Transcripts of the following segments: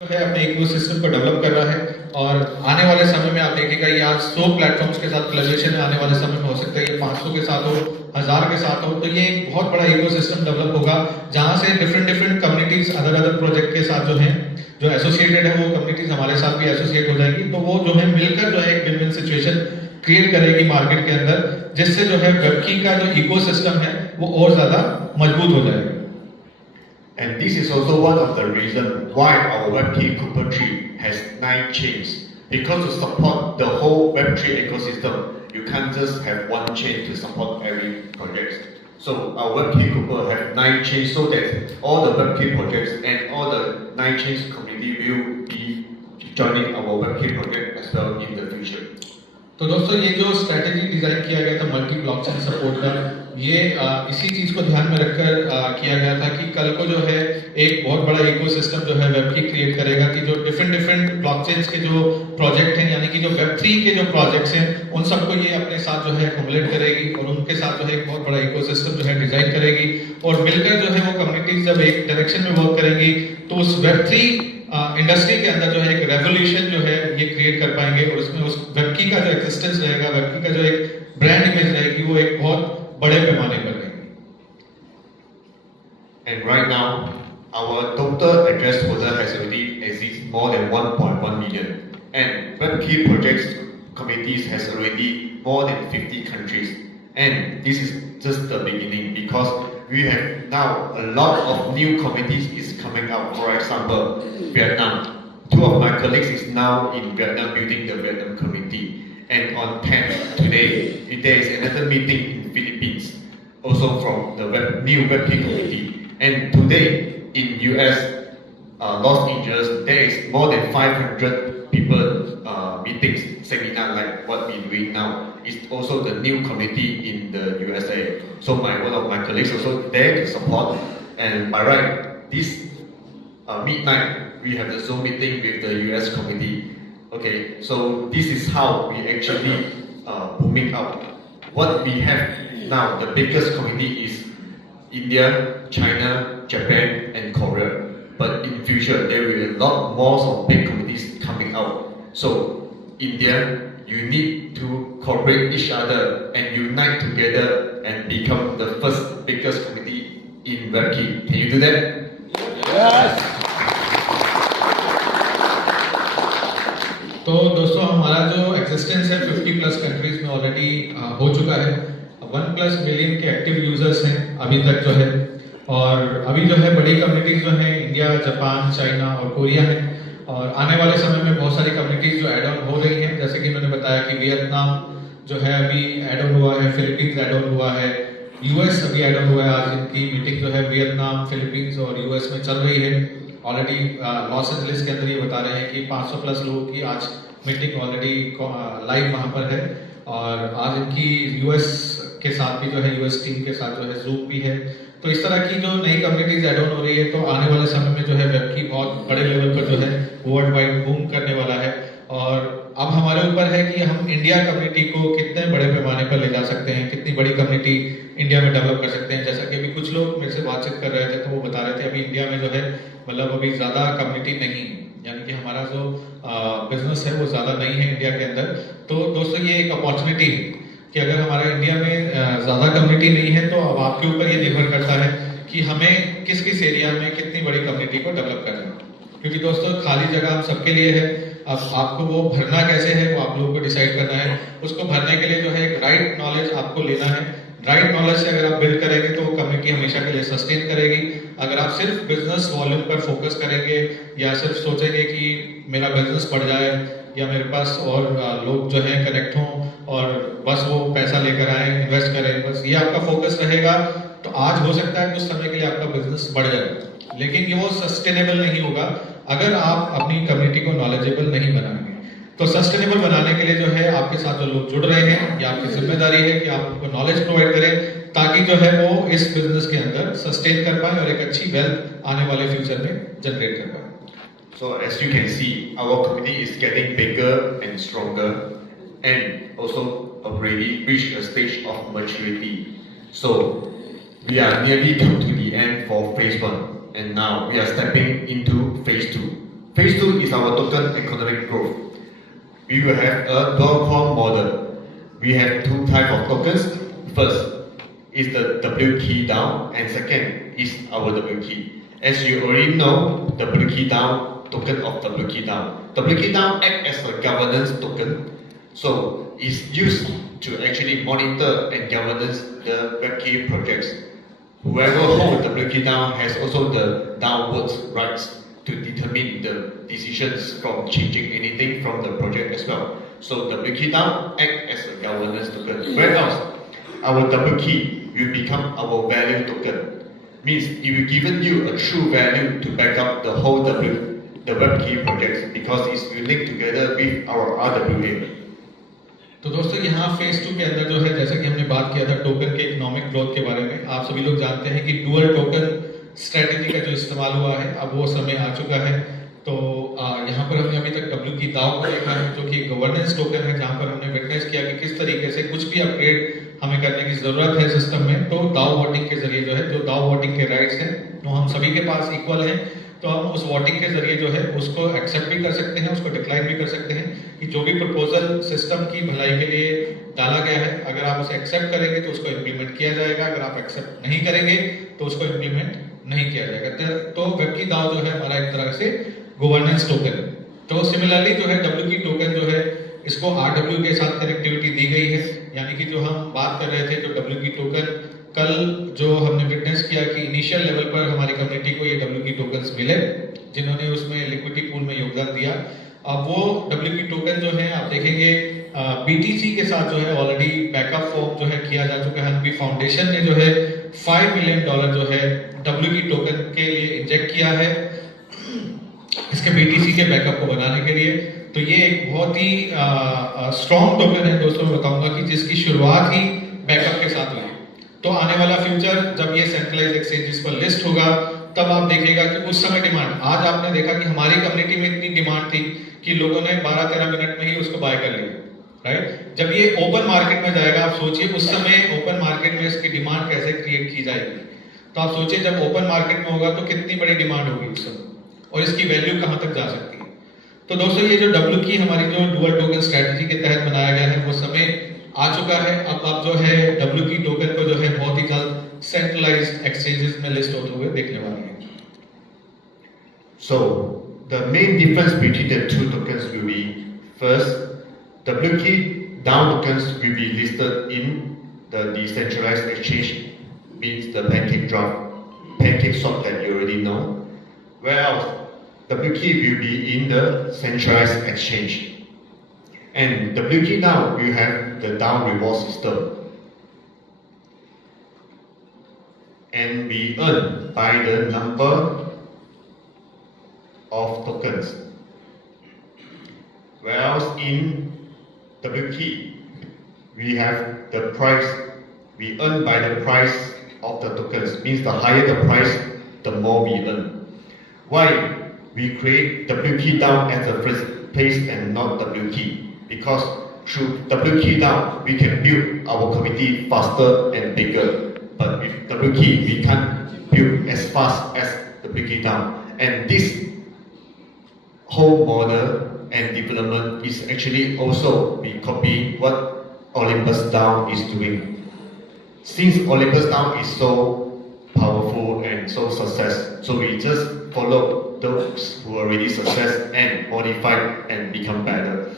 है अपने इकोसिस्टम को डेवलप कर रहा है और आने वाले समय में आप देखेगा ये आज 100 प्लेटफॉर्म्स के साथ कोलैबोरेशन है, आने वाले समय में हो सकता है ये 500 के साथ हो, 1000 के साथ हो। तो ये एक बहुत बड़ा इकोसिस्टम डेवलप होगा जहां से डिफरेंट कम्युनिटीज अदर प्रोजेक्ट के साथ जो है जो एसोसिएटेड है वो कम्युनिटीज हमारे साथ भी एसोसिएट हो जाएगी। तो वो जो है मिलकर जो है एक विन विन सिचुएशन क्रिएट करेगी मार्केट के अंदर, जिससे जो है वेब3 का जो इकोसिस्टम है वो और ज्यादा मजबूत हो जाएगा। And this is also one of the reasons why our Web3 Cooper tree has 9 chains. Because to support the whole Web3 ecosystem, you can't just have one chain to support every project. So our Web3 Cooper have 9 chains so that all the Web3 projects and all the 9 chains community will be joining our Web3 project as well in the future. तो दोस्तों ये जो strategy design किया गया था multi blockchain support का, ये इसी चीज को ध्यान में रखकर किया गया था कि कल को जो है एक बहुत बड़ा इकोसिस्टम जो है वेब3 क्रिएट करेगा कि जो डिफरेंट ब्लॉकचेन्स के जो प्रोजेक्ट हैं यानी कि जो वेब3 के जो प्रोजेक्ट्स हैं उन सबको ये अपने साथ जो है एक्युमुलेट करेगी और उनके साथ जो है एक बहुत बड़ा इकोसिस्टम जो है डिजाइन करेगी और मिलकर जो है वो कम्युनिटीज जब एक डायरेक्शन में वर्क करेंगी तो उस वेब3 इंडस्ट्री के अंदर जो है एक रेवोल्यूशन जो है ये क्रिएट कर पाएंगे और उसमें उस वेब3 का जो एक्सिस्टेंस रहेगा, वेब3 का जो एक ब्रांड इमेज रहेगी वो एक बहुत बड़े पैमाने पर रहेगी। And right now, our total address holder has already exceeded more than 1.1 million, and Web3 projects communities has already more than 50 countries. And this is just the beginning because we have now a lot of new communities is coming up. For example, Vietnam. 2 of my colleagues is now in Vietnam building the Vietnam community. And on 10th today, there is another meeting in Philippines, also from the new Web3 community. And today in US, Los Angeles, there is more than 500 people meetings, seminar like what we're doing now. It's also the new community in the USA. So one of my colleagues also there to support. And by right, this midnight we have the Zoom meeting with the US community. Okay, so this is how we actually booming up. What we have now, the biggest community is India, China, Japan, and Korea. But in future, there will be a lot more of big communities coming out. So India, you need to cooperate each other and unite together and become the first biggest community in Web3. Can you do that? Yes. तो दोस्तों हमारा जो existence है 50+ countries में already हो चुका है। 1+ million के एक्टिव यूजर्स हैं अभी तक जो है, और अभी जो है बड़ी कम्युनिटीज जो हैं इंडिया, जापान, चाइना और कोरिया में, और आने वाले समय में बहुत सारी कम्युनिटीज जो ऐड ऑन हो रही हैं। जैसे कि मैंने बताया कि वियतनाम जो है अभी ऐड ऑन हुआ है, फिलीपींस ऐड ऑन हुआ है, यूएस अभी ऐड ऑन हुआ है। आज इनकी मीटिंग जो है वियतनाम, फिलीपींस और यूएस में चल रही है। ऑलरेडी लॉस एंजलिस के अंदर ये बता रहे हैं कि 500+ लोगों की आज मीटिंग ऑलरेडी लाइव वहाँ पर है, और आज इनकी यूएस के साथ भी जो है यूएस टीम के साथ जो है जूम भी है। तो इस तरह की जो नई कम्युनिटीज ऐड ऑन हो रही है, तो आने वाले समय में जो है वेब3 बहुत बड़े लेवल पर जो है वर्ल्ड वाइड बूम करने वाला है। और अब हमारे ऊपर है कि हम इंडिया कम्युनिटी को कितने बड़े पैमाने पर ले जा सकते हैं, कितनी बड़ी कम्युनिटी इंडिया में डेवलप कर सकते हैं। जैसा कि अभी कुछ लोग मेरे से बातचीत कर रहे थे तो वो बता रहे थे अभी इंडिया में जो है मतलब अभी ज़्यादा कम्युनिटी नहीं, यानी कि हमारा जो बिजनेस है वो ज़्यादा नहीं है इंडिया के अंदर। तो दोस्तों ये एक अपॉर्चुनिटी है कि अगर हमारा इंडिया में ज़्यादा कम्युनिटी नहीं है तो अब आपके ऊपर ये निर्भर करता है कि हमें किस किस एरिया में कितनी बड़ी कम्युनिटी को डेवलप करना है। क्योंकि दोस्तों खाली जगह हम सबके लिए है, अब आपको वो भरना कैसे है वो आप लोगों को डिसाइड करना है। उसको भरने के लिए जो है एक राइट नॉलेज आपको लेना है। राइट नॉलेज से अगर आप बिल्ड करेंगे तो कम्युनिटी हमेशा के लिए सस्टेन करेगी। अगर आप सिर्फ बिजनेस वॉल्यूम पर फोकस करेंगे या सिर्फ सोचेंगे कि मेरा बिजनेस बढ़ जाए या मेरे पास और लोग जो है कनेक्ट हों और बस वो पैसा लेकर आए, इन्वेस्ट करें, बस ये आपका फोकस रहेगा, तो आज हो सकता है कुछ समय के लिए आपका बिजनेस बढ़ जाए, लेकिन ये वो सस्टेनेबल नहीं होगा अगर आप अपनी कम्युनिटी को नॉलेजेबल नहीं बनाएंगे। तो सस्टेनेबल बनाने के लिए जो है आपके साथ जो लोग जुड़ रहे हैं, ये आपकी जिम्मेदारी है कि आप उनको नॉलेज प्रोवाइड करें ताकि जो है वो इस बिजनेस के अंदर सस्टेन कर पाए और एक अच्छी वेल्थ आने वाले फ्यूचर में जनरेट कर पाए। So as you can see, our community is getting bigger and stronger, and also already reached a stage of maturity. So we are nearly come to the end for phase 1, and now we are stepping into phase 2. Phase 2 is our token economic growth. We will have a dual-core model. We have two types of tokens. First is the W key down, and second is our W key. As you already know, W key down, token of W key down. W key down acts as a governance token, so it's used to actually monitor and governance the WebKey projects. Whoever holds W key down has also the downwards rights to determine the decisions from changing anything from the project as well. So W key down acts as a governance token. Whereas our W key will become our value token. Means it will give you a true value to back up the whole the WebKey projects because it's linked together with our RWA. तो दोस्तों यहाँ phase 2 के अंदर जो है, जैसा कि हमने बात किया था टोकन के इकोनॉमिक ग्रोथ के बारे में, आप सभी लोग जानते हैं कि डुअल टोकन स्ट्रेटेजी का जो इस्तेमाल हुआ है अब वो समय आ चुका है। तो यहाँ पर हमने अभी तक डब्ल्यू की दाव को देखा है जो कि गवर्नेंस टोकन है, जहाँ पर हमने विटनेस किया कि किस तरीके से कुछ भी अपग्रेड हमें करने की जरूरत है सिस्टम में, तो दाव वोटिंग के जरिए जो है, जो दाव वोटिंग के राइट्स हैं वो हम सभी के पास इक्वल हैं, तो हम उस वोटिंग के जरिए जो है उसको एक्सेप्ट भी कर सकते हैं, उसको डिक्लाइन भी कर सकते हैं कि जो भी प्रपोजल सिस्टम की भलाई के लिए डाला गया है, अगर आप उसे एक्सेप्ट करेंगे तो उसको इम्प्लीमेंट किया जाएगा, अगर आप एक्सेप्ट नहीं करेंगे तो उसको इम्प्लीमेंट नहीं किया जाएगा। तो वेब की दाव जो है हमारा एक तरह से गवर्नेंस टोकन। तो सिमिलरली जो है डब्ल्यू की टोकन जो है इसको RW के साथ कनेक्टिविटी दी गई है, यानी कि जो हम बात कर रहे थे जो डब्ल्यू की टोकन कल जो हमने विटनेस किया कि इनिशियल लेवल पर हमारी कम्युनिटी को ये डब्ल्यू की टोकन्स मिले जिन्होंने उसमें लिक्विडिटी पूल में योगदान दिया। अब वो डब्ल्यू की टोकन जो है आप देखेंगे BTC के साथ जो है ऑलरेडी बैकअप फॉर्म जो है किया जा चुका है। हनफी फाउंडेशन ने जो है $5 मिलियन जो है डब्ल्यू की टोकन के लिए इंजेक्ट किया है इसके BTC के बैकअप को बनाने के लिए। तो ये एक बहुत ही स्ट्रॉन्ग टोकन है दोस्तों, मैं बताऊंगा कि जिसकी शुरुआत ही बैकअप के साथ हुई। तो आने वाला फ्यूचर जब ये सेंट्रलाइज एक्सचेंजेस पर लिस्ट होगा तब आप देखिएगा कि उस समय डिमांड, आज आपने देखा कि हमारी कम्युनिटी में इतनी डिमांड थी कि लोगों ने 12-13 मिनट में ही उसको बाय कर लिया, राइट। जब ये ओपन मार्केट में जाएगा आप सोचिए उस समय ओपन मार्केट में इसकी डिमांड कैसे क्रिएट की जाएगी। तो आप सोचिए जब ओपन मार्केट में होगा तो कितनी बड़ी डिमांड होगी उस समय और इसकी वैल्यू कहां तक जा सकती है। तो दोस्तों ये जो डब्ल्यू की हमारी जो डुअल टोकन स्ट्रेटजी के तहत बनाया गया है वो समय आ चुका है। अब आप जो है डब्ल्यू की टोकन को जो है बहुत ही जल्द सेंट्रलाइज्ड एक्सचेंजेस में लिस्ट होते हुए देखने वाले हैं। So the main difference between the two tokens will be, first, WKey DAO tokens will be listed in the decentralized exchange, means the PancakeSwap that you already know, whereas WKey will be in the centralized exchange. And WKey DAO will have the DAO reward system. And we earn by the number of tokens. Whereas in WKey, we have the price, we earn by the price of the tokens, means the higher the price, the more we earn. Why we create WKey DAO as the first place and not WKey? Because through WKey DAO, we can build our community faster and bigger. But with WKey, we can't build as fast as WKey DAO. And this whole model and development is actually also we copy what Olympus DAO is doing. Since Olympus DAO is so powerful and so success, so we just follow those who already success and modify and become better.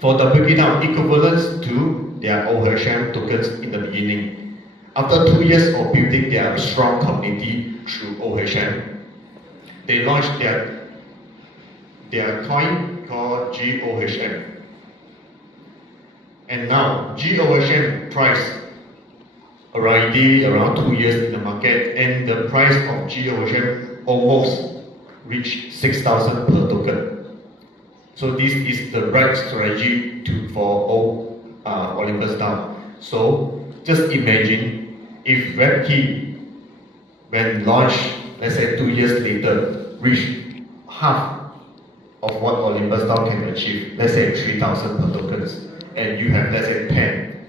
For WKey DAO, equivalence to their OHM tokens in the beginning. After 2 years of building their strong community through OHM, they launched their coin called GOHM. And now GOHM price already around 2 years in the market, and the price of GOHM almost reached 6,000 per token. So this is the right strategy for all Olympus DAO. So just imagine if WebKey, when launched, let's say 2 years later, reached half of what Olympus DAO can achieve, let's say 3,000 per tokens, and you have, let's say 10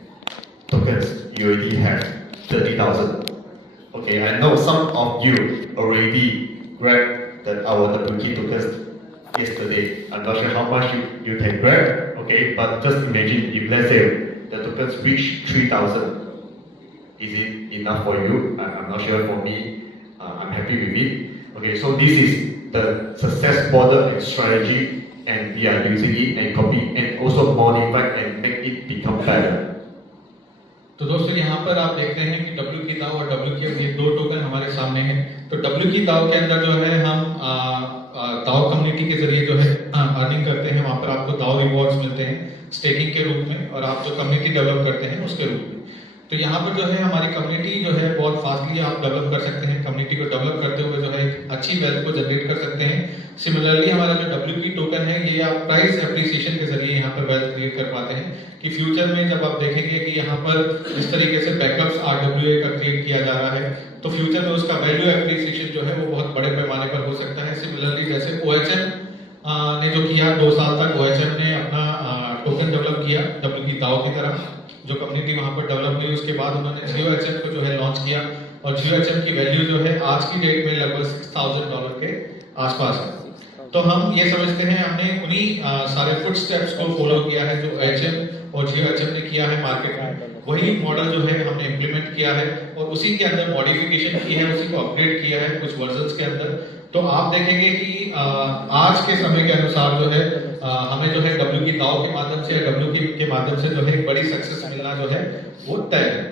tokens, you already have 30,000. Okay, I know some of you already grabbed our WKey tokens yesterday. I'm not sure how much you can grab, okay, but just imagine if let's say the tokens reach 3,000. Is it enough for you? I'm not sure. For me, I'm happy with it. Okay, so this is the success model and strategy, and we are using it and copy and also modify and make it become better. तो दोस्तों यहाँ पर आप देखते हैं कि W की दाव और W के ये दो टोकन हमारे सामने हैं। तो W की दाव के अंदर जो है हम दाव कम्युनिटी के जरिए जो है अर्निंग करते हैं। वहाँ पर आपको दाव रिवॉर्ड्स मिलते हैं स्टेकिंग के रूप में, और आप जो कम्युनिटी डेवलप करते हैं उसके रूप में। तो यहाँ पर जो है हमारी कम्युनिटी जो है बहुत फास्टली आप डेवलप कर सकते हैं। कम्युनिटी को डेवलप करते हुए जो है एक अच्छी वेल्थ को जनरेट कर सकते हैं। सिमिलरली हमारा जो W की टोकन है, ये आप प्राइस एप्रिसिएशन के जरिए यहाँ पर वेल्थ क्रिएट कर पाते हैं कि फ्यूचर में जब आप देखेंगे कि यहाँ पर इस तरीके से बैकअप्स RWA का क्रिएट किया जा रहा है, तो फ्यूचर में उसका वैल्यू एप्रिसिएशन जो है वो बहुत बड़े पैमाने पर हो सकता है। सिमिलरली जैसे OHM ने जो किया, 2 साल तक OHM ने अपना टोकन डेवलप किया W की दाव की तरह, जो कम्युनिटी वहां पर डेवलप हुई। उसके बाद उन्होंने GeoHM को जो है लॉन्च किया, और GeoHM की वैल्यू जो है आज की डेट में लगभग $6,000 के आसपास है। तो हम ये समझते हैं हमने उन्हीं सारे फुटस्टेप्स को फॉलो किया है जो HM और GeoHM ने किया है मार्केट में। वही मॉडल जो है हमने इम्प्लीमेंट किया है और उसी के अंदर मॉडिफिकेशन की है, उसी को अपग्रेड किया है कुछ वर्जन्स के अंदर। तो आप देखेंगे कि आज के समय के अनुसार जो है हमें जो है W की दाव के माध्यम से या W के माध्यम से जो है एक बड़ी सक्सेस मिलना जो है वो तय है।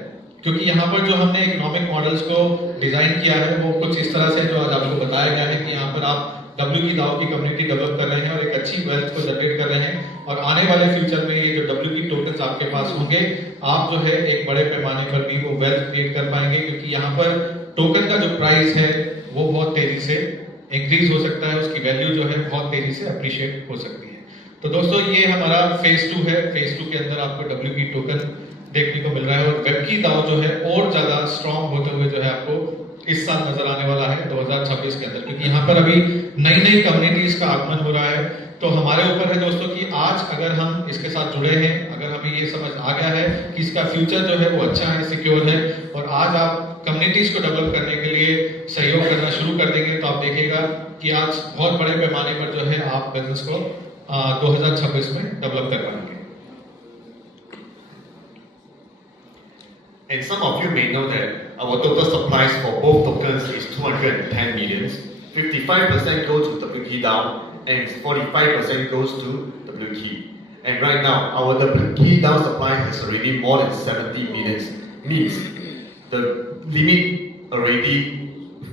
क्योंकि यहाँ पर जो हमने इकोनॉमिक मॉडल्स को डिजाइन किया है वो कुछ इस तरह से जो आज आपको बताया गया है कि यहाँ पर आप W की दाव की कम्युनिटी डेवलप कर रहे हैं और एक अच्छी वेल्थ को जनरेट कर रहे हैं, और आने वाले फ्यूचर में ये जो W की टोकन्स आपके पास होंगे, आप जो है एक बड़े पैमाने पर भी वो वेल्थ क्रिएट कर पाएंगे। क्योंकि यहाँ पर टोकन का जो प्राइस है वो बहुत तेजी से इंक्रीज हो सकता है, उसकी वैल्यू जो है बहुत तेजी से अप्रिशिएट हो सकती है। तो दोस्तों ये हमारा फेज 2 है। फेज 2 के अंदर आपको W की टोकन देखने को मिल रहा है, और वेब की दाव जो है और ज्यादा स्ट्रॉन्ग होते हुए जो है आपको इस साल नजर आने वाला है 2026 के अंदर। क्योंकि यहाँ पर अभी नई नई कम्युनिटीज का आगमन हो रहा है। तो हमारे ऊपर है दोस्तों कि आज अगर हम इसके साथ जुड़े हैं, अगर हमें ये समझ आ गया है कि इसका फ्यूचर जो है वो अच्छा है, सिक्योर है, और आज आप कम्युनिटीज को डेवलप करने के लिए सहयोग करना शुरू कर देंगे, तो आप देखिएगा कि आज बहुत बड़े पैमाने पर जो है आप बिजनेस को 2026 में डेवलप कर पाएंगे। And some of you may know that our total supplies for both tokens is 210 million. 55% goes to WKey DAO and 45% goes to WKey. And right now, our WKey DAO supply has already more than 70 million. Means the limit already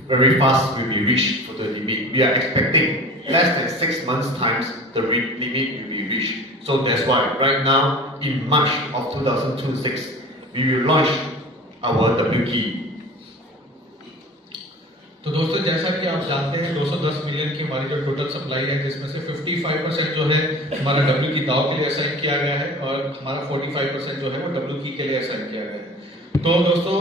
very fast will be reached for the limit. We are expecting less than 6 months times the limit will be reached. So that's why right now in March of 2026, we will launch our WKey. तो दोस्तों जैसा कि आप जानते हैं 210 million की हमारी जो टोटल सप्लाई है, जिसमें से 55% जो है हमारा W की दाव के लिए असाइन किया गया है, और हमारा 45% जो है वो WKey के लिए असाइन किया गया है। तो दोस्तों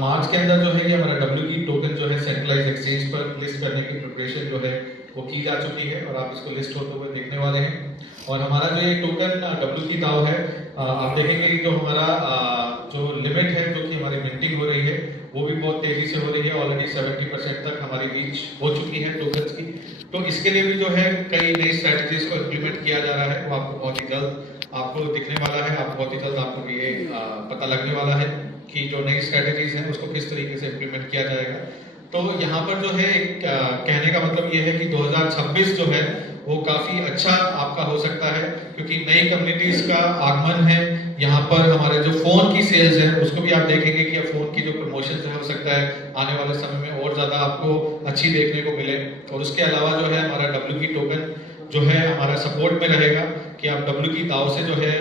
मार्च के अंदर जो है ये हमारा W की टोकन जो है सेंट्रलाइज एक्सचेंज पर लिस्ट करने की प्रिपरेशन जो है वो की जा चुकी है, और आप इसको लिस्ट होते हुए देखने वाले हैं। और हमारा जो ये टोकन W की दाव है, आप देखेंगे कि जो हमारा जो लिमिट है जो कि हमारी मिंटिंग हो रही है वो भी बहुत तेजी से हो रही है। ऑलरेडी 70% तक हमारी रीच हो चुकी है टोकन्स की। तो इसके लिए भी जो है कई नई स्ट्रेटजीज को इम्प्लीमेंट किया जा रहा है, वो आपको बहुत ही जल्द आपको दिखने वाला है। आप बहुत ही जल्द आपको ये पता लगने वाला है कि जो नई स्ट्रेटजीज हैं उसको किस तरीके से इम्प्लीमेंट किया जाएगा। तो यहाँ पर जो है कहने का मतलब ये है कि 2026 जो है वो काफी अच्छा आपका हो सकता है, क्योंकि नई कम्युनिटीज का आगमन है। यहाँ पर हमारे जो फोन की सेल्स है उसको भी आप देखेंगे कि फोन की जो प्रमोशन है हो सकता है आने वाले समय में और ज्यादा आपको अच्छी देखने को मिले। और उसके अलावा जो है हमारा W की टोकन जो है हमारा सपोर्ट में रहेगा कि आप W की दाव से जो है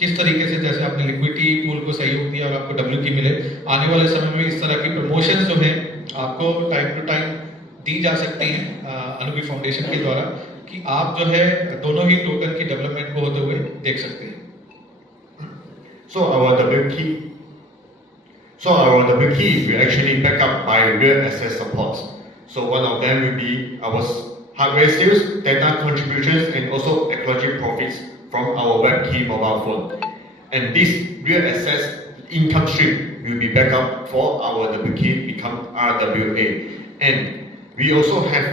किस तरीके से, जैसे आपने लिक्विडिटी पूल को सहयोग दिया और आपको W की मिले, आने वाले समय में इस तरह की प्रमोशन जो है आपको टाइम टू टाइम दी जा सकती हैं अनुबी फाउंडेशन के द्वारा, कि आप जो है दोनों ही टोकन की डेवलपमेंट को होते हुए देख सकते हैं। So our WKey will actually back up by real asset support. So one of them will be our hardware sales, data contributions, and also ecology profits from our WebKey mobile phone. And this real assets income stream will be back up for our WKey become RWA. And we also have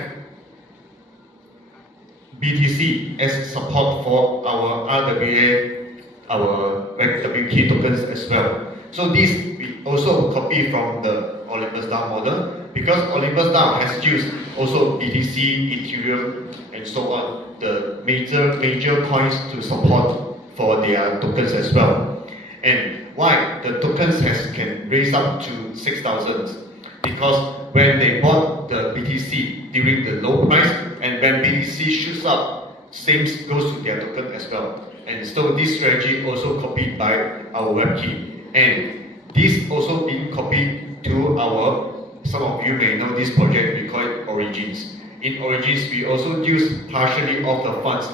BTC as support for our RWA, our WP tokens as well. So this we also copy from the Olympus DAO model, because Olympus DAO has used also BTC, Ethereum, and so on, the major coins to support for their tokens as well. And why the tokens can raise up to 6,000? Because when they bought the BTC during the low price, and when BTC shoots up, same goes to their token as well. And so this strategy also copied by our WebKey. And this also being copied to some of you may know this project, we call it Origins. In Origins, we also use partially of the funds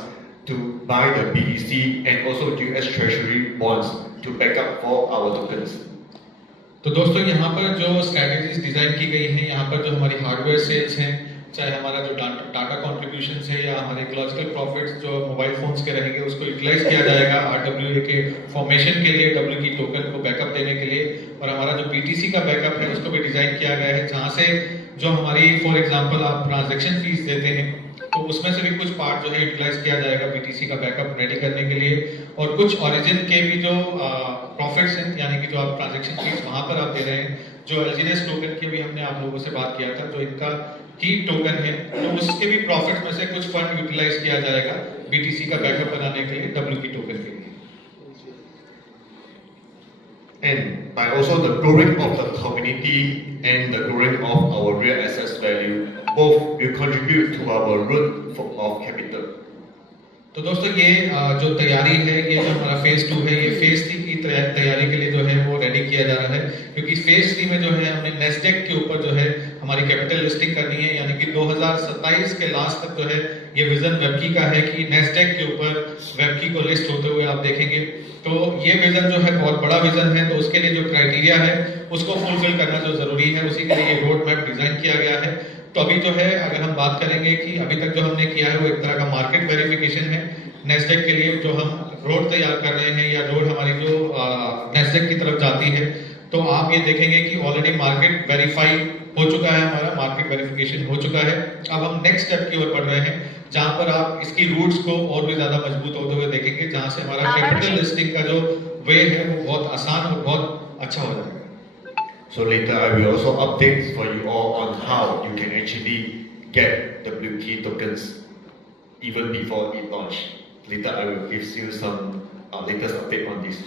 to buy the BTC and also US Treasury bonds to back up for our tokens. तो दोस्तों यहाँ पर जो strategies design की गई हैं, यहाँ पर जो हमारी हार्डवेयर सेल्स हैं, चाहे हमारा जो डाटा कॉन्ट्रीब्यूशन है या हमारे इकोलॉजिकल प्रॉफिट्स जो मोबाइल फोन्स के रहेंगे उसको यूटिलाइज किया जाएगा RWA के फॉर्मेशन के लिए, W की टोकन को बैकअप देने के लिए। और हमारा जो BTC का बैकअप है उसको भी डिजाइन किया गया है, जहाँ से जो हमारी फॉर एग्जांपल आप ट्रांजैक्शन फीस देते हैं तो उसमें से भी कुछ पार्ट जो है यूटिलाइज किया जाएगा BTC का बैकअप रेडी करने के लिए। और कुछ ओरिजिन के भी जो प्रॉफिट्स हैं, यानी कि जो आप ट्रांजैक्शन फीस वहां पर आप दे रहे हैं, जो एलजीएस टोकन की भी हमने आप लोगों से बात किया था, जो इनका की टोकन है, तो उसके भी प्रॉफिट्स में से कुछ फंड यूटिलाइज किया जाएगा BTC का बैकअप बनाने के लिए, W की टोकन के लिए। And by also the growing of the community and the growing of our real assets value, both will contribute to our root of capital. तो दोस्तों ये जो तैयारी है, ये जो हमारा फेज 2 है, ये फेज 3 की तैयारी के लिए जो है वो रेडी किया जा रहा है, क्योंकि फेज 3 में जो है हमने नेस्डेक के ऊपर जो है हमारी कैपिटल लिस्टिंग करनी है, यानी कि 2027 के लास्ट तक जो है ये विजन वेबकी का है कि नेस्डेक के ऊपर वेबकी को लिस्ट होते हुए आप देखेंगे। तो ये विजन जो है बहुत बड़ा विजन है, तो उसके लिए जो क्राइटेरिया है उसको फुलफिल करना जो जरूरी है, उसी के लिए ये रोड मैप डिजाइन किया गया है। तो अभी जो है अगर हम बात करेंगे कि अभी तक जो हमने किया है वो एक तरह का मार्केट वेरिफिकेशन है नेस्डेक के लिए, जो हम रोड तैयार कर रहे हैं या रोड हमारी जो नेस्डेक की तरफ जाती है, तो आप ये देखेंगे कि ऑलरेडी मार्केट वेरीफाई हो चुका है, हमारा मार्केट वेरिफिकेशन हो चुका है। अब हम नेक्स्ट स्टेप की ओर बढ़ रहे हैं, जहां पर आप इसकी रूट्स को और भी ज्यादा मजबूत होते हुए देखेंगे, जहां से हमारा कैपिटल लिस्टिंग का जो वे है वो बहुत आसान और बहुत अच्छा हो जाएगा। So later I will also update for you all on how you can actually get WP tokens even before it launch. Later I will give you some latest update on this.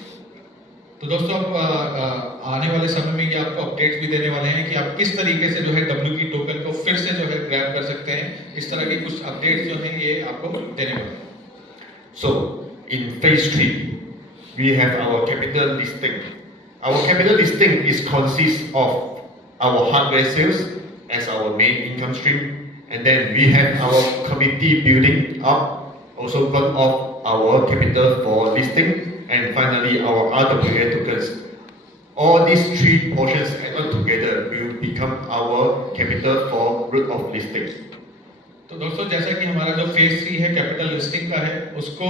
तो दोस्तों अब आने वाले समय में ये आपको updates भी देने वाले हैं कि आप किस तरीके से जो है W की टोकन को फिर से जो है ग्रैब कर सकते हैं। इस तरह की कुछ अपडेट्स जो हैं ये आपको देने वाले हैं। So in phase 3 we have our capital listing. Our capital listing consists of our hardware sales as our main income stream, and then we have our committee building up, also got off our capital for listing, and finally our RWA tokens. All these three portions added together will become our capital for route of listing. तो दोस्तों जैसा कि हमारा जो phase 3 है capital listing का है, उसको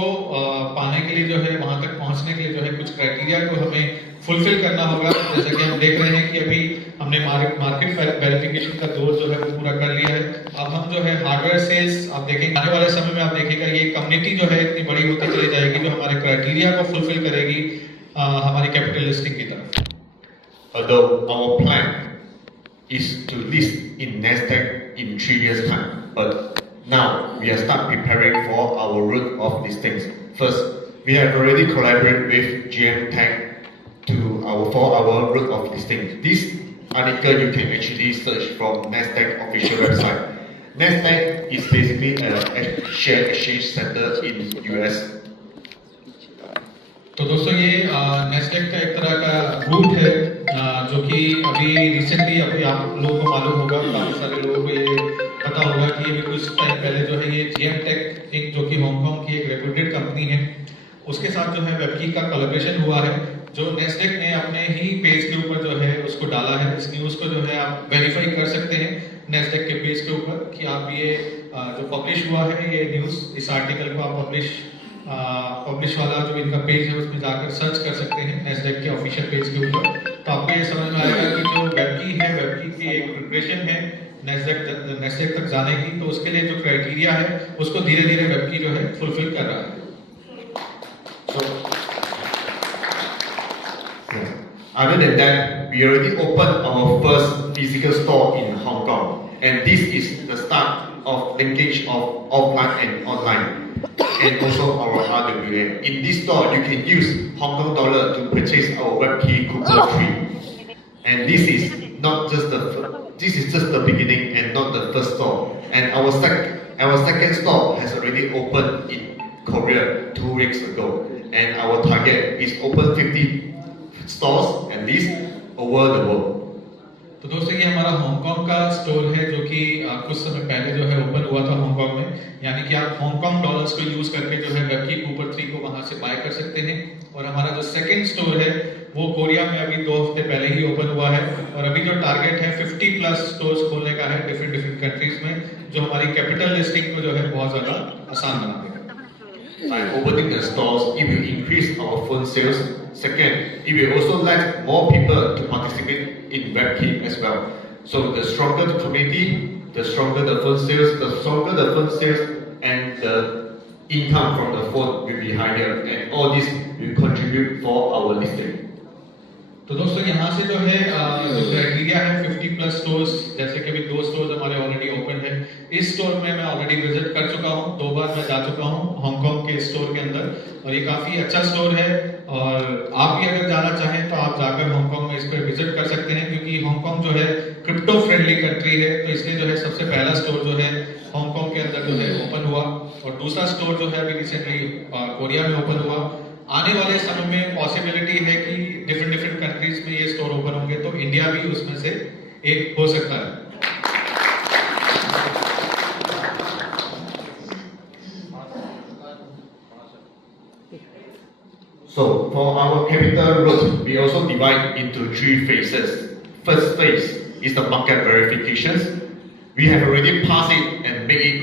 पाने के लिए जो है वहां तक पहुंचने के लिए जो है कुछ क्राइटेरिया को हमें फुलफिल करना होगा। जैसा कि हम देख रहे हैं कि अभी हमने मार्केट वेरिफिकेशन का दौर जो है वो पूरा कर लिया है। अब हम जो है हार्डवेयर सेल्स आप देखेंगे, आने वाले समय में आप देखेगा ये कम्युनिटी जो है इतनी बड़ी होती चली जाएगी जो हमारे क्राइटेरिया को फुलफिल करेगी हमारी कैपिटल लिस्टिंग की तरफ। Although our plan is to list in Nasdaq in 3 years time, but now we are start preparing for our route of listings. First, we have already collaborated with GM Tech for our route of listing. This article you can actually search from Nasdaq official website. Nasdaq is basically a share exchange center in US. तो दोस्तों ये Nasdaq का एक तरह का root है जो कि अभी रिसेंटली अभी आप लोगों को मालूम होगा, काफी सारे लोगों को ये पता होगा कि अभी कुछ टाइम पहले जो है ये GM Tech इंक जो कि हांगकांग की एक रेप्यूटेड कंपनी है, उसके साथ जो है वेबकी का कोलैबोरेशन हुआ है, जो नेस्डेक ने अपने ही पेज के ऊपर जो है उसको डाला है। इस न्यूज़ को जो है आप वेरीफाई कर सकते हैं नेस्डेक के पेज के ऊपर कि आप ये जो पब्लिश हुआ है ये न्यूज़, इस आर्टिकल को आप पब्लिश वाला जो इनका पेज है उसमें जाकर सर्च कर सकते हैं नेस्डेक के ऑफिशियल पेज के ऊपर। तो आपको ये समझ में आएगा कि जो वेबकी है, वेबकी की एक प्रिपरेशन है नेस्डेक तक जाने की, तो उसके लिए जो क्राइटेरिया है उसको धीरे धीरे वेबकी जो है फुलफिल कर रहा है। So, other than that, we already opened our first physical store in Hong Kong, and this is the start of linkage of offline and online, and also our RWA. In this store, you can use Hong Kong dollar to purchase our WebKey coupon free, and this is just the beginning and not the first store. And our second store has already opened in Korea 2 weeks ago, and our target is open 50 stores at least over the world. तो दोस्तों ये हमारा Hong Kong का store है जो कि कुछ समय पहले जो है ओपन हुआ था हांगकांग में, यानी कि आप हांगकांग डॉलर्स को यूज करके जो है वेबकी कूपर 3 को वहां से बाय कर सकते हैं। और हमारा जो सेकंड स्टोर है वो कोरिया में अभी 2 हफ्ते पहले ही ओपन हुआ है, और अभी जो टारगेट है 50 प्लस स्टोर्स खोलने का है डिफरेंट कंट्रीज में, जो हमारी कैपिटल लिस्टिंग को जो है बहुत ज्यादा आसान बना देगा। By opening the stores, it will increase our phone sales. Second, it will also let more people to participate in WebKey as well. So the stronger the community, the stronger the phone sales, and the income from the phone will be higher, and all this will contribute for our listing. तो दोस्तों यहाँ से जो है जो criteria है 50 plus stores, जैसे कि अभी 2 स्टोर्स हमारे ऑलरेडी ओपन है। इस स्टोर में मैं ऑलरेडी विजिट कर चुका हूँ, 2 बार मैं जा चुका हूँ हांगकांग के स्टोर के अंदर, और ये काफी अच्छा स्टोर है। और आप भी अगर जाना चाहें तो आप जाकर हांगकांग में इस पर विजिट कर सकते हैं, क्योंकि हांगकांग जो है क्रिप्टो फ्रेंडली कंट्री है, तो इसलिए जो है सबसे पहला स्टोर जो है हांगकांग के अंदर जो है ओपन हुआ, और दूसरा स्टोर जो है अभी रिसेंटली कोरिया में ओपन हुआ। आने वाले समय में पॉसिबिलिटी है कि डिफरेंट कंट्रीज में ये स्टोर ओपन होंगे, तो इंडिया भी उसमें से एक हो सकता है। So for our capital route, we also divide into 3 phases. First phase is the market verifications. We have already passed it and made it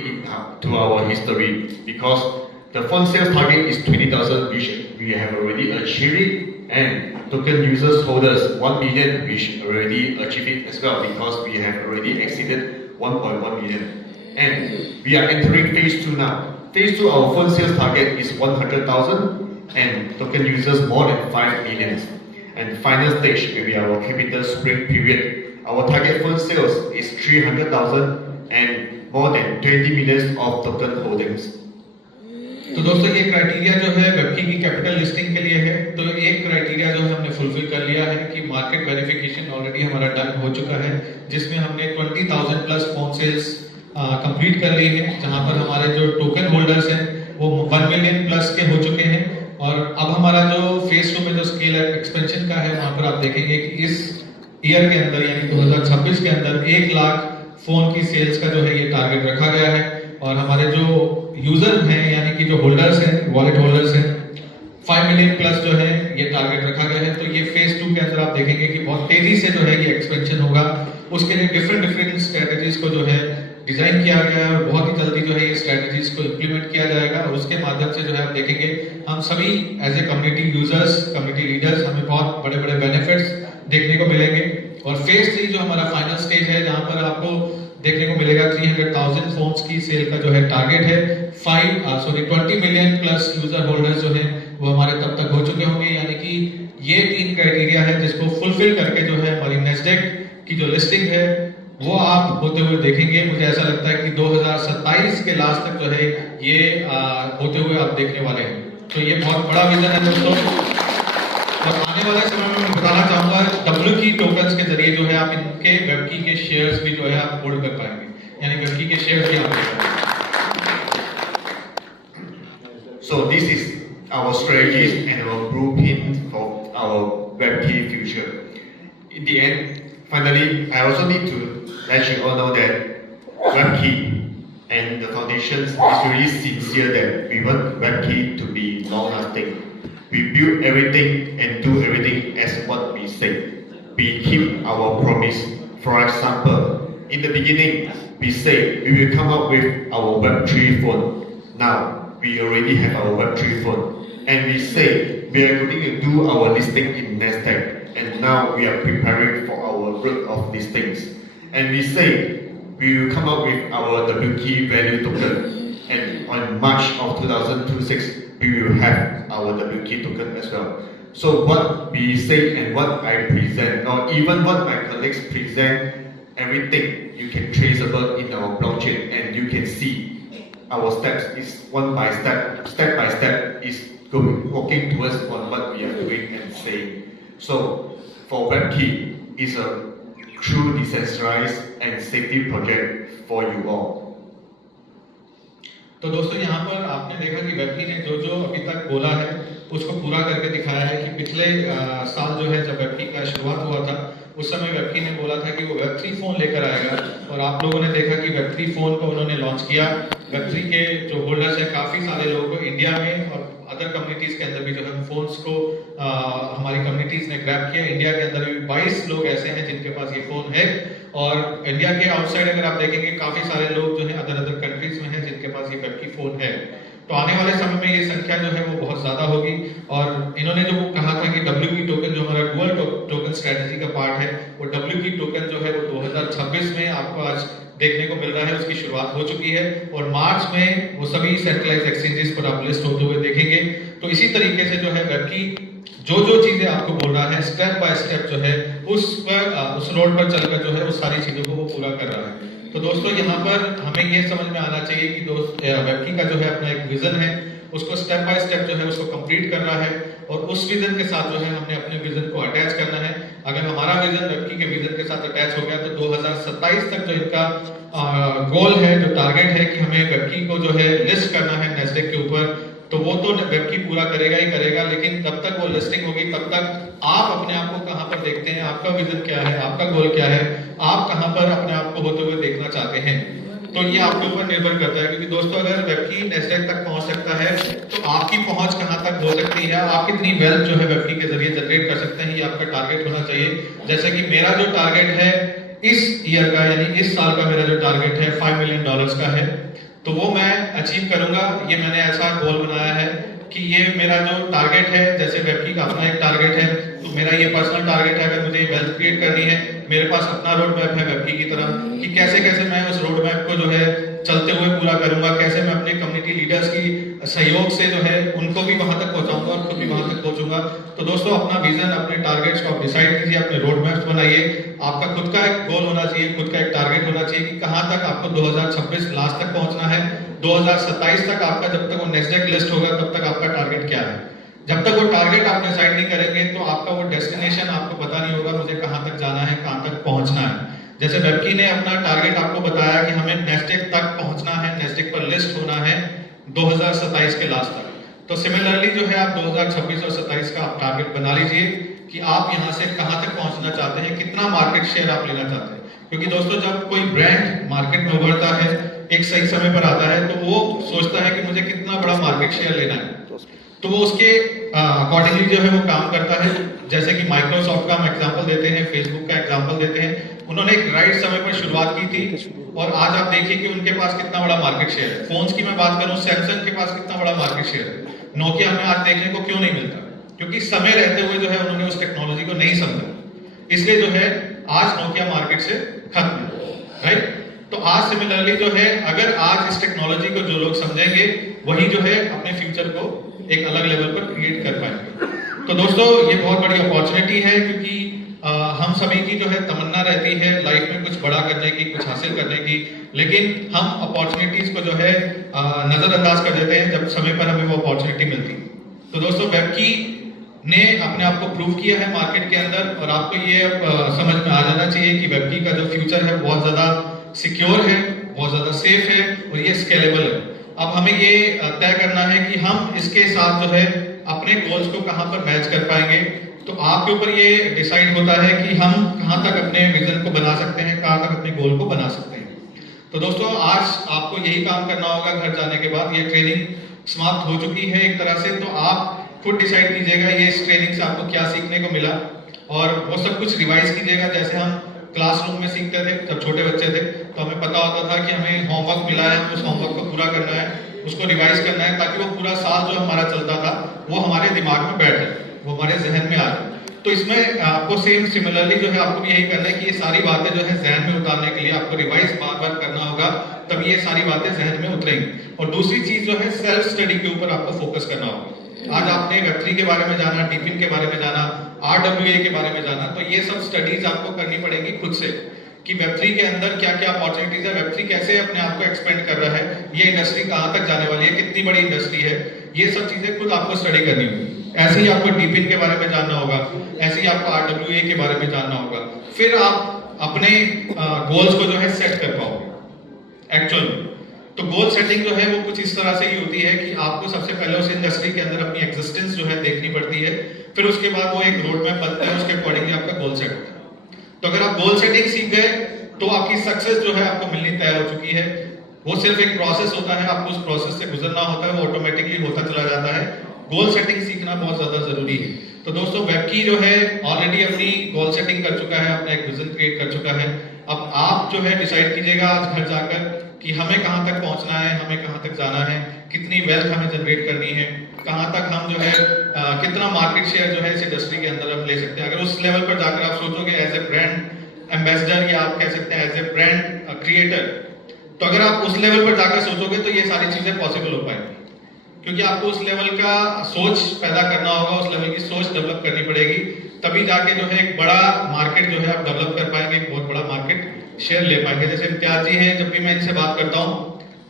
to our history, because the phone sales target is 20,000, which we have already achieved it, and token users holders 1 million, which already achieved it as well, because we have already exceeded 1.1 million. And we are entering phase 2 now. Phase 2, our phone sales target is 100,000, and token users more than 5 million. And final stage will be our capital spring period. Our target phone sales is 300,000 and more than 20 million of token holdings. तो दोस्तों ये criteria जो है वेबकी की capital listing के लिए है। तो एक क्राइटेरिया जो हमने फुलफिल कर लिया है कि मार्केट वेरिफिकेशन ऑलरेडी हमारा डन हो चुका है, जिसमें हमने 20,000 प्लस फोन सेल्स कंप्लीट कर ली है, जहां पर हमारे जो टोकन होल्डर्स हैं वो 1 मिलियन प्लस के हो चुके हैं। और अब हमारा जो फेज 2 में जो स्केल एक्सपेंशन का है, वहां पर आप देखेंगे कि इस ईयर के अंदर यानी 2026 के अंदर 1 लाख फोन की सेल्स का जो है ये टारगेट रखा गया है। और हमारे जो यूजर हैं यानी कि जो होल्डर्स हैं, वॉलेट होल्डर्स हैं, 5 मिलियन प्लस जो है ये टारगेट रखा गया है। तो ये फेज 2 के अंदर आप देखेंगे कि बहुत तेजी से जो है ये एक्सपेंशन होगा। उसके लिए डिफरेंट स्ट्रेटेजीज को जो है डिजाइन किया गया है, और बहुत ही जल्दी जो है ये स्ट्रेटेजीज को इम्प्लीमेंट किया जाएगा, और उसके माध्यम से जो है आप देखेंगे हम सभी as a community users, community leaders, हमें बहुत बड़े बड़े बेनिफिट्स देखने को मिलेंगे। और फेज 3 जो हमारा फाइनल स्टेज है, जहां पर आपको देखने को मिलेगा 300,000 फोन्स की सेल का जो है टारगेट है। 20 मिलियन प्लस यूजर होल्डर्स जो है वो हमारे तब तक हो चुके होंगे, यानी कि ये 3 क्राइटेरिया है जिसको फुलफिल करके जो है हमारी नेस्डेक की जो लिस्टिंग है वो आप होते हुए देखेंगे। मुझे ऐसा लगता है कि 2027 के लास्ट तक जो है ये होते हुए आप देखने वाले हैं। तो ये बहुत बड़ा विजन है दोस्तों। और आने वाले समय में मैं बताना चाहूंगा WKey टोकन्स के जरिए जो है आप इनके वेबकी के शेयर्स भी जो है आप होल्ड कर पाएंगे, यानी वेबकी के शेयर्स भी आप ले पाएंगे। So this is our strategies and our blueprint for our WebKey future. In the end, finally, I also need to let you all know that WebKey and the foundations is really sincere that we want WebKey to be long-lasting. We build everything and do everything as what we say. We keep our promise. For example, in the beginning, we say we will come up with our Web3 phone. Now, we already have our Web3 phone. And we say we are going to do our listing in Nasdaq. And now we are preparing for our route of listings. And we say we will come up with our WKey value token, and on March of 2026 we will have our WKey token as well. So what we say and what I present, or even what my colleagues present, everything you can traceable in our blockchain, and you can see our steps is one by step, step by step is working towards on what we are doing and saying. So for WebKey is a true decentralized and safety project for you all. तो दोस्तों यहाँ पर आपने देखा कि वेबकी ने जो जो अभी तक बोला है उसको पूरा करके दिखाया है कि पिछले साल जो है जब वेबकी का शुरुआत हुआ था उस समय वेबकी ने बोला था कि वो वेब3 फोन लेकर आएगा, और आप लोगों ने देखा कि वेब3 फोन को उन्होंने लॉन्च किया। वेब3 के जो होल्डर्स हैं काफी सारे लोगों को इंडिया में और अदर कम्युनिटीज के अंदर भी जो है फोन्स को हमारी कम्युनिटीज ने ग्रैब किया। इंडिया के अंदर भी 22 लोग ऐसे हैं जिनके पास ये फोन है, और इंडिया के आउटसाइड अगर आप देखेंगे काफी सारे लोग जो है अदर कंट्रीज में हैं जिनके पास ये वेबकी फोन है। तो आने वाले समय में ये संख्या जो है वो बहुत ज्यादा होगी, और इन्होंने जो कहा था कि WKey टोकन जो हमारा डुअल टोकन स्ट्रेटजी का पार्ट है, वो WKey टोकन जो है वो 2026 में आपको आज देखने को मिल रहा है, उसकी शुरुआत हो चुकी है, और मार्च में वो सभी सेंट्रलाइज्ड एक्सचेंजेस पर आप लिस्ट होते हुए देखेंगे। तो इसी तरीके से जो है वेबकी जो चीजें आपको बोल रहा है स्टेप बाय स्टेप जो है उस रोड पर चलकर जो है उस सारी चीजों को वो पूरा कर रहा है। तो दोस्तों यहाँ पर हमें ये समझ में आना चाहिए कि वेबकी का जो है अपना एक विजन है, उसको स्टेप बाय स्टेप जो है उसको कंप्लीट करना है, और उस विजन के साथ जो है हमने अपने विजन को अटैच करना है। अगर हमारा विजन वेबकी के विजन के साथ अटैच हो गया तो 2027 तक जो इनका गोल है, जो टारगेट है कि हमें वेबकी को जो है लिस्ट करना है नेस्डेक के ऊपर, तो वो तो वेबकी पूरा करेगा ही करेगा, लेकिन तब तक वो लिस्टिंग होगी तब तक आप अपने आप को कहां पर देखते हैं, आपका विजन क्या है, आपका गोल क्या है, आप कहां पर अपने आप को होते हुए देखना चाहते हैं, तो ये आपके ऊपर निर्भर करता है। क्योंकि दोस्तों अगर वेबकी नेस्डेक तक पहुंच सकता है तो आपकी पहुंच कहां तक हो सकती है, आप कितनी वेल्थ जो है वेबकी के जरिए जनरेट कर सकते हैं, ये आपका टारगेट होना चाहिए। जैसे कि मेरा जो टारगेट है इस ईयर का, यानी इस साल का मेरा जो टारगेट है $5 मिलियन का है, तो वो मैं अचीव करूंगा। ये मैंने ऐसा गोल बनाया है कि ये मेरा जो टारगेट है, जैसे वेबकी का अपना एक टारगेट है, तो मेरा ये पर्सनल टारगेट है। अगर मुझे वेल्थ क्रिएट करनी है, मेरे पास अपना रोड मैप है वेबकी की तरह, कि कैसे कैसे मैं उस रोड मैप को जो है चलते हुए पूरा करूंगा, कैसे मैं अपने कम्युनिटी लीडर्स की सहयोग से जो है उनको भी वहां तक पहुंचाऊंगा और खुद भी वहां तक पहुंचूंगा। तो दोस्तों अपना विजन, अपने टारगेट्स को आप डिसाइड कीजिए, अपने रोड मैप्स बनाइए। आपका खुद का एक गोल होना चाहिए, खुद का एक टारगेट होना चाहिए कि कहां तक आपको 2026 लास्ट तक पहुंचना है। 2027 तक आपका जब तक वो नेस्डेक लिस्ट होगा तब तक आपका टारगेट क्या है। जब तक वो टारगेट आप डिसाइड नहीं करेंगे तो आपका वो डेस्टिनेशन आपको पता नहीं होगा मुझे कहां तक जाना है, कहां तक पहुंचना है। जैसे वेबकी ने अपना टारगेट आपको बताया कि हमें नेस्डेक तक पहुंचना है, नेस्डेक पर लिस्ट होना है 2027 के लास्ट तक। तो सिमिलरली जो है आप 2026 और 27 का आप टारगेट बना लीजिए कि आप यहां से कहां तक पहुंचना चाहते हैं, कितना मार्केट शेयर आप लेना चाहते हैं। क्योंकि दोस्तों जब कोई ब्रांड मार्केट में उभरता है, एक सही समय पर आता है, तो वो सोचता है कि मुझे कितना बड़ा मार्केट शेयर लेना है, तो वो उसके अकॉर्डिंगली जो है वो काम करता है। जैसे कि माइक्रोसॉफ्ट का हम एग्जांपल देते हैं, फेसबुक का एग्जांपल देते हैं, उन्होंने एक राइट समय पर शुरुआत की थी और आज आप देखिए कि उनके पास कितना बड़ा मार्केट शेयर है। फोन्स की मैं बात करूं, सैमसंग के पास कितना बड़ा मार्केट शेयर है, नोकिया हमें आज देखने को क्यों नहीं मिलता, क्योंकि समय रहते हुए जो है उन्होंने उस टेक्नोलॉजी को नहीं समझा, इसलिए जो है आज नोकिया मार्केट से खत्म है, राइट। तो आज सिमिलरली जो है अगर आज इस टेक्नोलॉजी को जो लोग समझेंगे वही जो है अपने फ्यूचर को एक अलग लेवल पर क्रिएट कर पाएंगे। तो दोस्तों ये बहुत बड़ी अपॉर्चुनिटी है, क्योंकि हम सभी की जो है तमन्ना रहती है लाइफ में कुछ बड़ा करने की, कुछ हासिल करने की, लेकिन हम अपॉर्चुनिटीज को जो है नजरअंदाज कर देते हैं जब समय पर हमें वो अपॉर्चुनिटी मिलती। तो दोस्तों वेबकी ने अपने आप को प्रूव किया है मार्केट के अंदर, और आपको ये समझ में आ जाना चाहिए कि वेबकी का जो फ्यूचर है बहुत ज्यादा सिक्योर है, बहुत ज्यादा सेफ है और ये स्केलेबल है। अब हमें ये तय करना है कि हम इसके साथ जो है अपने गोल्स को कहां पर मैच कर पाएंगे। तो आपके ऊपर ये डिसाइड होता है कि हम कहां तक अपने विजन को बना सकते हैं, कहां तक अपने गोल को बना सकते हैं। तो दोस्तों आज आपको यही काम करना होगा घर जाने के बाद। ये ट्रेनिंग समाप्त हो चुकी है एक तरह से, तो आप खुद डिसाइड कीजिएगा ये इस ट्रेनिंग से आपको क्या सीखने को मिला, और वो सब कुछ रिवाइज कीजिएगा। जैसे हम क्लासरूम में सीखते थे जब छोटे बच्चे थे, तो हमें पता होता था कि हमें होमवर्क मिला है, उस होमवर्क को पूरा करना है, उसको रिवाइज करना है, ताकि वो पूरा साल जो हमारा चलता था वो हमारे दिमाग में बैठ जाए, वो हमारे जहन में आ जाए। तो इसमें आपको सेम सिमिलरली जो है आपको भी यही करना है कि ये सारी बातें जो है जहन में उतारने के लिए आपको रिवाइज बार बार करना होगा, तब ये सारी बातें जहन में उतरेंगी। और दूसरी चीज जो है सेल्फ स्टडी के ऊपर आपको फोकस करना होगा। आज आपने वेब3 के बारे में जाना, डीपिन के बारे में जाना, RWA के बारे में जाना, तो ये सब स्टडीज आपको करनी पड़ेगी खुद से कि वेब3 के अंदर क्या क्या अपॉर्चुनिटीज है, वेब3 कैसे अपने आप को एक्सपेंड कर रहा है, ये इंडस्ट्री कहां तक जाने वाली है, कितनी बड़ी इंडस्ट्री है, ये सब चीजें खुद आपको स्टडी करनी होगी। ऐसे ही आपको डीपिन के बारे में जानना होगा, ऐसे ही आपको RWA के बारे में जानना होगा, फिर आप अपने गोल्स को जो है सेट कर पाओगे एक्चुअल। तो गोल सेटिंग जो है वो कुछ इस तरह से ही होती है कि आपको सबसे पहले उस इंडस्ट्री के अंदर अपनी एग्जिस्टेंस जो है देखनी पड़ती है, फिर उसके बाद वो एक रोड मैप बनता है, उसके अकॉर्डिंगली आपका गोल सेट होता है। तो अगर आप गोल सेटिंग सीख गए तो आपकी सक्सेस जो है आपको मिलनी तय हो चुकी है। वो सिर्फ एक प्रोसेस होता है, आपको उस प्रोसेस से गुजरना होता है, वो ऑटोमेटिकली होता चला जाता है। गोल सेटिंग सीखना बहुत ज्यादा जरूरी है। तो दोस्तों वेबकी जो है ऑलरेडी अपनी गोल सेटिंग कर चुका है, अपना एक विजन क्रिएट कर चुका है। अब आप जो है डिसाइड कीजिएगा आज घर जाकर कि हमें कहां तक पहुंचना है, हमें कहां तक जाना है, कितनी वेल्थ हमें जनरेट करनी है, कहां तक हम जो है कितना मार्केट शेयर जो है इस इंडस्ट्री के अंदर हम ले सकते हैं। अगर उस लेवल पर जाकर आप सोचोगे एज ए ब्रांड एम्बेसडर या आप कह सकते हैं एज ए ब्रांड क्रिएटर, तो अगर आप उस लेवल पर जाकर सोचोगे तो ये सारी चीजें पॉसिबल हो पाएंगी, क्योंकि आपको उस लेवल का सोच पैदा करना होगा, उस लेवल की सोच डेवलप करनी पड़ेगी, तभी जाके जो है एक बड़ा मार्केट जो है आप डेवलप कर पाएंगे, एक बहुत बड़ा मार्केट शेयर ले पाएंगे। जैसे इम्तियाज जी हैं, जब भी मैं इनसे बात करता हूँ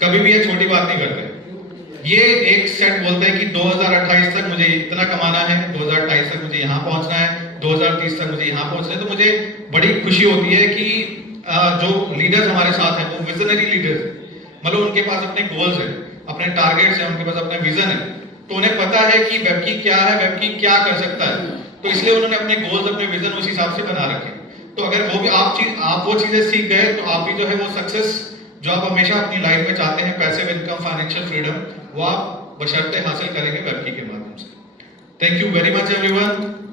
कभी भी ये छोटी बात नहीं करते। ये एक सेट बोलते हैं कि 2028 तक मुझे इतना कमाना है, 2028 तक मुझे यहाँ पहुंचना है, 2030 तक मुझे यहाँ पहुंचना है। तो मुझे बड़ी खुशी होती है कि जो लीडर्स हमारे साथ हैं वो विजनरी लीडर्स, मतलब उनके पास अपने गोल्स हैं, अपने टारगेट्स हैं, उनके पास अपने विजन है, तो उन्हें पता है कि वेबकी क्या है, वेबकी क्या कर सकता है, तो इसलिए उन्होंने अपने गोल्स, अपने विजन उस हिसाब से बना रखे। तो अगर वो भी आप वो चीजें सीख गए तो आप भी जो है वो सक्सेस जो आप हमेशा अपनी लाइफ में चाहते हैं, पैसिव इनकम, फाइनेंशियल फ्रीडम, वो आप बशर्ते हासिल करेंगे वेबकी के माध्यम से। Thank you very much everyone,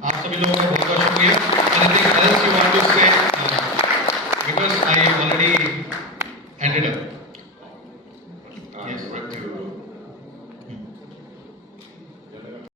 आप सभी लोगों का बहुत बहुत शुक्रिया। Anything else you want to say, because I already ended up. Yes, right to